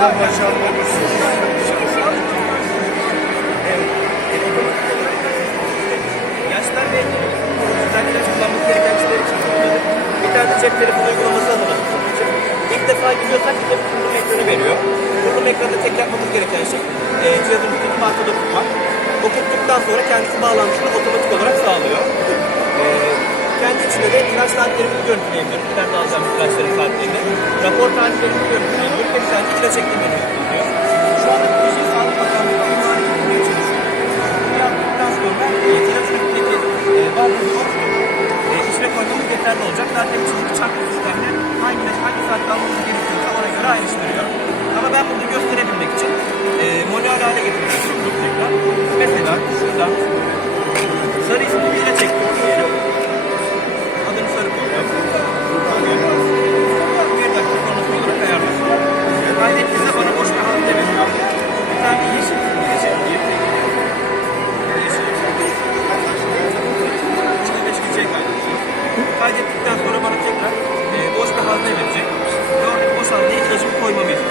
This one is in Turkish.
Umarım başarılı olursunuz. Yaşlar ve kullanmak gereken kişiler için. Bir tane cep telefonu uygulaması hazırladık. İlk defa bize bir kurulum ekranı veriyor. Kurulum ekranında tek yapmamız gereken şey e, cihazın bütün parçada tutmak. Sonra kendisi bağlantısını otomatik olarak sağlıyor. E, kendi içinde de ilaç saatlerimizi görüntüleyebiliyoruz. İleride alacağımız ilaçların saatlerini. Rapor tarihlerimizi görüntüleyebiliyoruz. De ilaç eklemeni yapılıyor. Şu anda Türkiye Sağlık Bakanlığı bunları yapmaya çalışıyor. Bunu yaptıktan sonra e, ilaç ürünündeki e, bazı e, içine koymamız yeterli olacak. Zaten çizgi çarpı sistemle hangi ilaç hangi saatte almamız gerekiyorsa ona göre ayrıştırıyor. Ama ben burada gösterebilmek için e, manuel hale getirmek istiyorum tekrar. Mesela şuradan экономить.